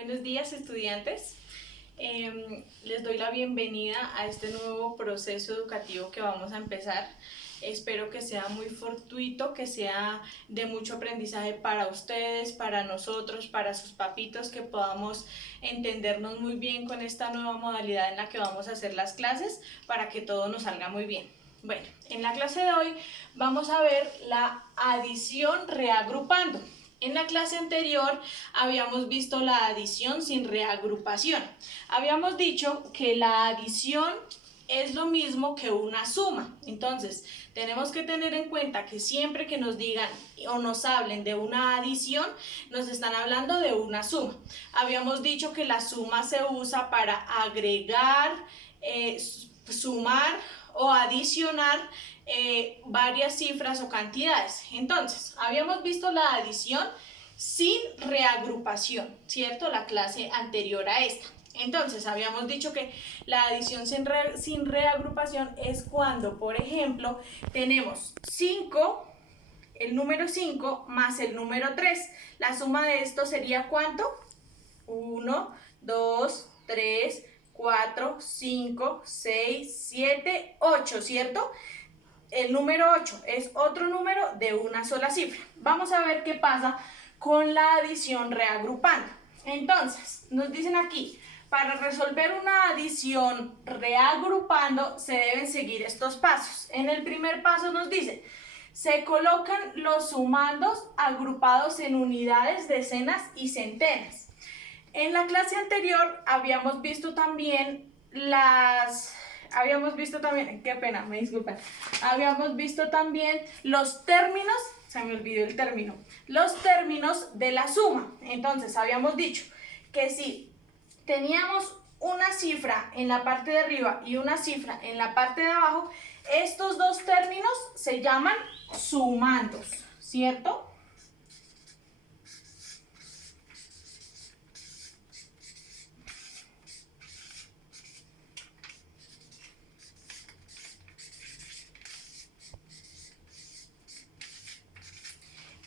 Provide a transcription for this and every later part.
Buenos días, estudiantes. Les doy la bienvenida a este nuevo proceso educativo que vamos a empezar. Espero que sea muy fortuito, que sea de mucho aprendizaje para ustedes, para nosotros, para sus papitos, que podamos entendernos muy bien con esta nueva modalidad en la que vamos a hacer las clases para que todo nos salga muy bien. Bueno, en la clase de hoy vamos a ver la adición reagrupando. En la clase anterior habíamos visto la adición sin reagrupación. Habíamos dicho que la adición es lo mismo que una suma. Entonces, tenemos que tener en cuenta que siempre que nos digan o nos hablen de una adición, nos están hablando de una suma. Habíamos dicho que la suma se usa para agregar, sumar o adicionar varias cifras o cantidades. Entonces, habíamos visto la adición sin reagrupación, ¿cierto? La clase anterior a esta. Entonces, habíamos dicho que la adición sin reagrupación es cuando, por ejemplo, tenemos 5, el número 5 más el número 3. La suma de esto sería ¿cuánto? 1, 2, 3, 4, 5, 6, 7, 8, ¿cierto? El número 8 es otro número de una sola cifra. Vamos a ver qué pasa con la adición reagrupando. Entonces, nos dicen aquí, para resolver una adición reagrupando se deben seguir estos pasos. En el primer paso nos dice, se colocan los sumandos agrupados en unidades, decenas y centenas. En la clase anterior habíamos visto también qué pena, me disculpan. Habíamos visto también los términos, se me olvidó el término, los términos de la suma. Entonces, habíamos dicho que si teníamos una cifra en la parte de arriba y una cifra en la parte de abajo, estos dos términos se llaman sumandos, ¿cierto?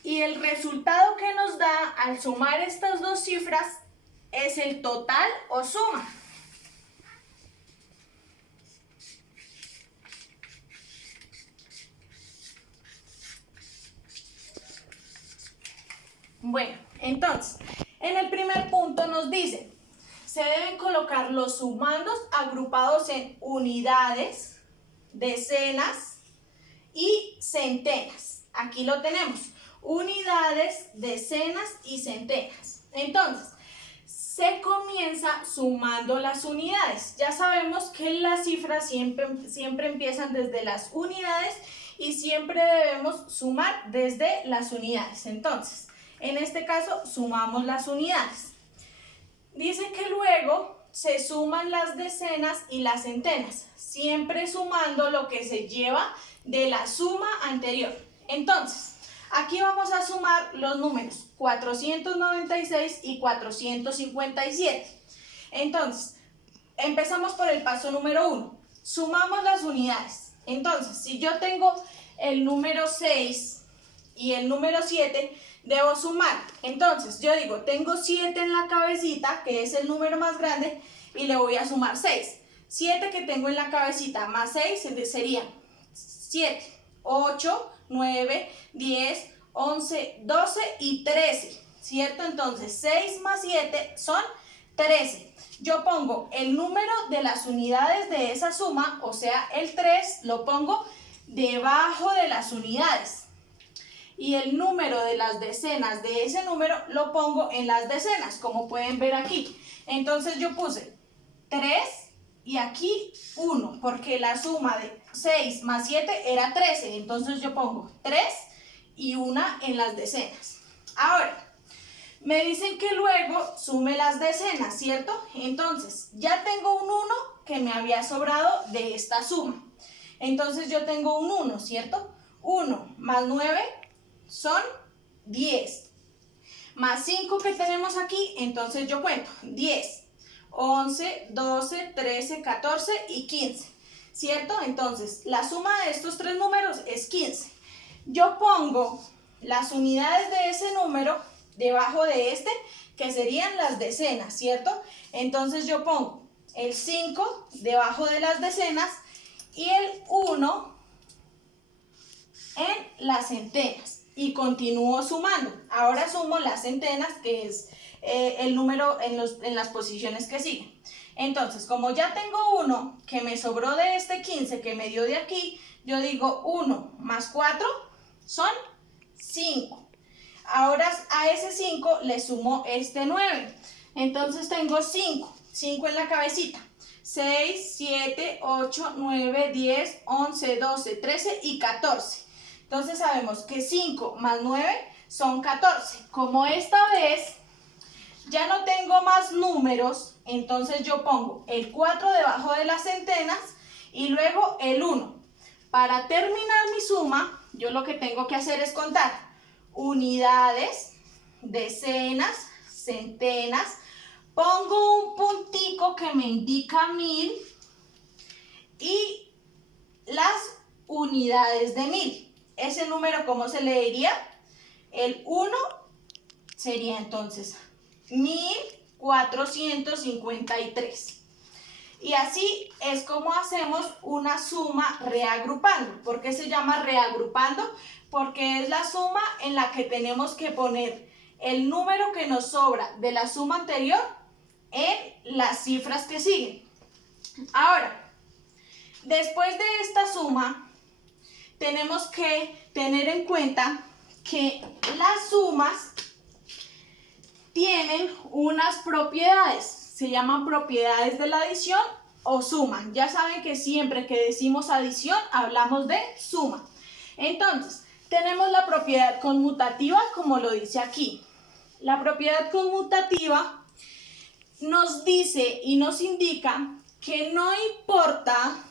Y el resultado que nos da al sumar estas dos cifras es el total o suma. Bueno, entonces, en el primer punto nos dice, se deben colocar los sumandos agrupados en unidades, decenas y centenas. Aquí lo tenemos. Unidades, decenas y centenas. Entonces, se comienza sumando las unidades. Ya sabemos que las cifras siempre empiezan desde las unidades y siempre debemos sumar desde las unidades. Entonces, en este caso, sumamos las unidades. Dice que luego se suman las decenas y las centenas, siempre sumando lo que se lleva de la suma anterior. Entonces, aquí vamos a sumar los números 496 y 457. Entonces, empezamos por el paso número 1. Sumamos las unidades. Entonces, si yo tengo el número 6 y el número 7, debo sumar. Entonces, yo digo, tengo 7 en la cabecita, que es el número más grande, y le voy a sumar 6. 7 que tengo en la cabecita más 6 serían 7, 8, 9, 10, 11, 12 y 13, ¿cierto? Entonces, 6 más 7 son 13. Yo pongo el número de las unidades de esa suma, o sea, el 3, lo pongo debajo de las unidades. Y el número de las decenas de ese número lo pongo en las decenas, como pueden ver aquí. Entonces, yo puse 3 y aquí 1, porque la suma de 6 más 7 era 13. Entonces, yo pongo 3 y 1 en las decenas. Ahora, me dicen que luego sume las decenas, ¿cierto? Entonces, ya tengo un 1 que me había sobrado de esta suma. Entonces, yo tengo un 1, ¿cierto? 1 más 9 son 10. Más 5 que tenemos aquí, entonces yo cuento 10, 11, 12, 13, 14 y 15, ¿cierto? Entonces, la suma de estos tres números es 15. Yo pongo las unidades de ese número debajo de este, que serían las decenas, ¿cierto? Entonces yo pongo el 5 debajo de las decenas y el 1 en las centenas y continúo sumando. Ahora sumo las centenas, que es el número en las posiciones que siguen. Entonces, como ya tengo 1 que me sobró de este 15 que me dio de aquí, yo digo 1 más 4 son 5. Ahora a ese 5 le sumo este 9. Entonces tengo 5 en la cabecita. 6, 7, 8, 9, 10, 11, 12, 13 y 14. Entonces sabemos que 5 más 9 son 14. Como esta vez ya no tengo más números, entonces yo pongo el 4 debajo de las centenas y luego el 1. Para terminar mi suma, yo lo que tengo que hacer es contar unidades, decenas, centenas. Pongo un puntico que me indica 1000 y las unidades de 1000. Ese número, ¿cómo se leería? El 1 sería entonces 1453. Y así es como hacemos una suma reagrupando. ¿Por qué se llama reagrupando? Porque es la suma en la que tenemos que poner el número que nos sobra de la suma anterior en las cifras que siguen. Ahora, después de esta suma, tenemos que tener en cuenta que las sumas tienen unas propiedades, se llaman propiedades de la adición o suma. Ya saben que siempre que decimos adición hablamos de suma. Entonces, tenemos la propiedad conmutativa, como lo dice aquí. La propiedad conmutativa nos dice y nos indica que no importa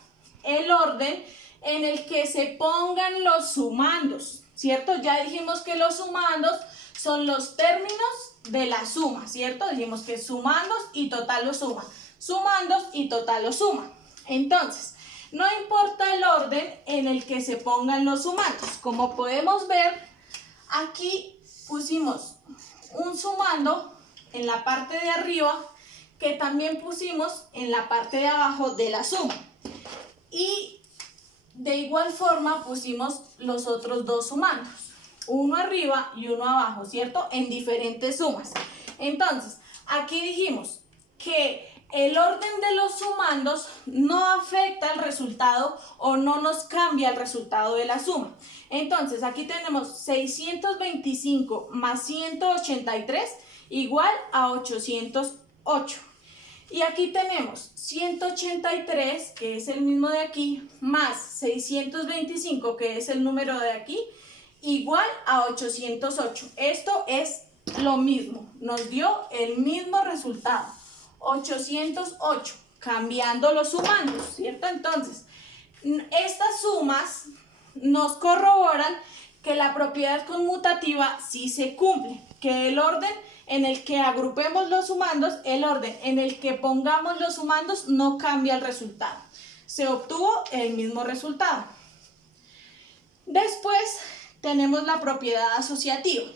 el orden en el que se pongan los sumandos, ¿cierto? Ya dijimos que los sumandos son los términos de la suma, ¿cierto? Dijimos que sumandos y total lo suma. Sumandos y total lo suma. Entonces, no importa el orden en el que se pongan los sumandos. Como podemos ver, aquí pusimos un sumando en la parte de arriba que también pusimos en la parte de abajo de la suma. Y de igual forma pusimos los otros dos sumandos. Uno arriba y uno abajo, ¿cierto? En diferentes sumas. Entonces, aquí dijimos que el orden de los sumandos no afecta el resultado o no nos cambia el resultado de la suma. Entonces, aquí tenemos 625 más 183 igual a 808. Y aquí tenemos 183, que es el mismo de aquí, más 625, que es el número de aquí, igual a 808. Esto es lo mismo, nos dio el mismo resultado, 808, cambiando los sumandos, ¿cierto? Entonces, estas sumas nos corroboran que la propiedad conmutativa sí se cumple, que el orden en el que agrupemos los sumandos, el orden en el que pongamos los sumandos no cambia el resultado. Se obtuvo el mismo resultado. Después tenemos la propiedad asociativa.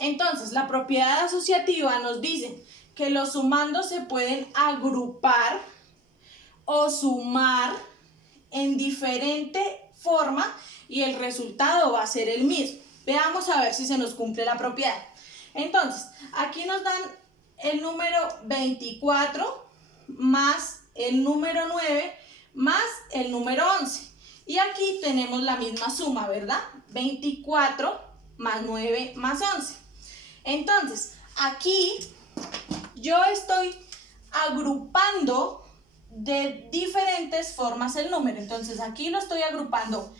Entonces, la propiedad asociativa nos dice que los sumandos se pueden agrupar o sumar en diferente forma y el resultado va a ser el mismo. Veamos a ver si se nos cumple la propiedad. Entonces, aquí nos dan el número 24 más el número 9 más el número 11. Y aquí tenemos la misma suma, ¿verdad? 24 más 9 más 11. Entonces, aquí yo estoy agrupando de diferentes formas el número. Entonces, aquí lo estoy agrupando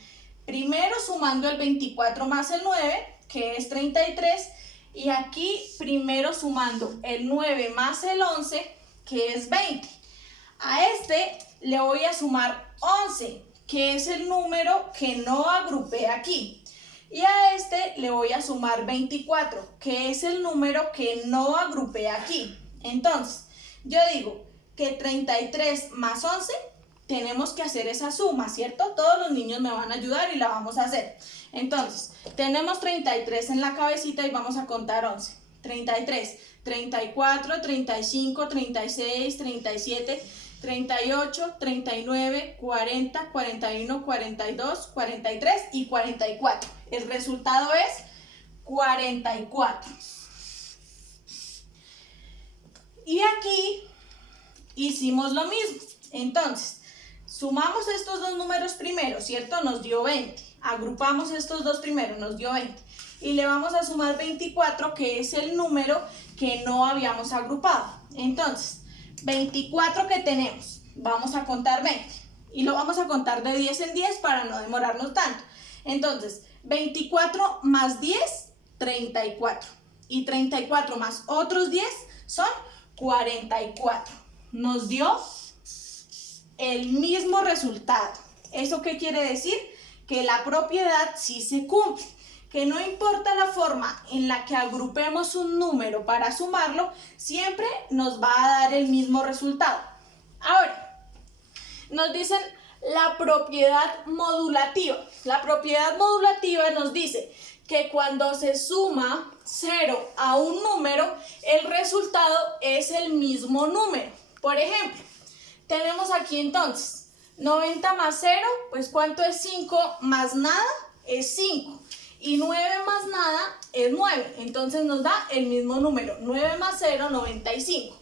primero sumando el 24 más el 9, que es 33. Y aquí primero sumando el 9 más el 11, que es 20. A este le voy a sumar 11, que es el número que no agrupé aquí. Y a este le voy a sumar 24, que es el número que no agrupé aquí. Entonces, yo digo que 33 más 11 tenemos que hacer esa suma, ¿cierto? Todos los niños me van a ayudar y la vamos a hacer. Entonces, tenemos 33 en la cabecita y vamos a contar 11. 33, 34, 35, 36, 37, 38, 39, 40, 41, 42, 43 y 44. El resultado es 44. Y aquí hicimos lo mismo. Entonces, sumamos estos dos números primero, ¿cierto? Nos dio 20. Agrupamos estos dos primeros, nos dio 20. Y le vamos a sumar 24, que es el número que no habíamos agrupado. Entonces, 24 que tenemos, vamos a contar 20. Y lo vamos a contar de 10 en 10 para no demorarnos tanto. Entonces, 24 más 10, 34. Y 34 más otros 10 son 44. Nos dio el mismo resultado. ¿Eso qué quiere decir? Que la propiedad sí se cumple. Que no importa la forma en la que agrupemos un número para sumarlo, siempre nos va a dar el mismo resultado. Ahora, nos dicen la propiedad modulativa. La propiedad modulativa nos dice que cuando se suma 0 a un número, el resultado es el mismo número. Por ejemplo, tenemos aquí entonces 90 más 0, pues ¿cuánto es 5 más nada? Es 5. Y 9 más nada es 9. Entonces nos da el mismo número. 9 más 0, 95.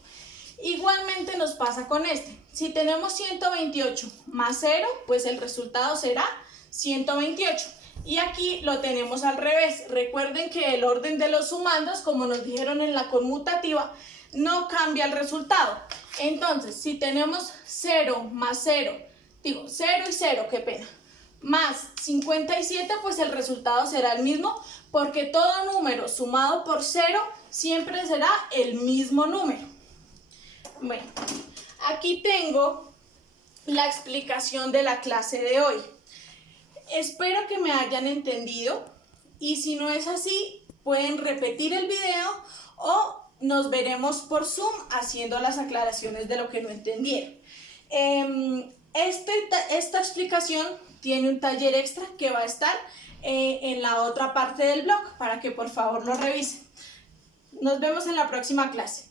Igualmente nos pasa con este. Si tenemos 128 más 0, pues el resultado será 128. Y aquí lo tenemos al revés. Recuerden que el orden de los sumandos, como nos dijeron en la conmutativa, no cambia el resultado. Entonces, si tenemos 0 más 0, 0 y 0, qué pena, más 57, pues el resultado será el mismo, porque todo número sumado por 0 siempre será el mismo número. Bueno, aquí tengo la explicación de la clase de hoy. Espero que me hayan entendido y si no es así, pueden repetir el video o nos veremos por Zoom haciendo las aclaraciones de lo que no entendieron. Esta explicación tiene un taller extra que va a estar en la otra parte del blog para que por favor lo revisen. Nos vemos en la próxima clase.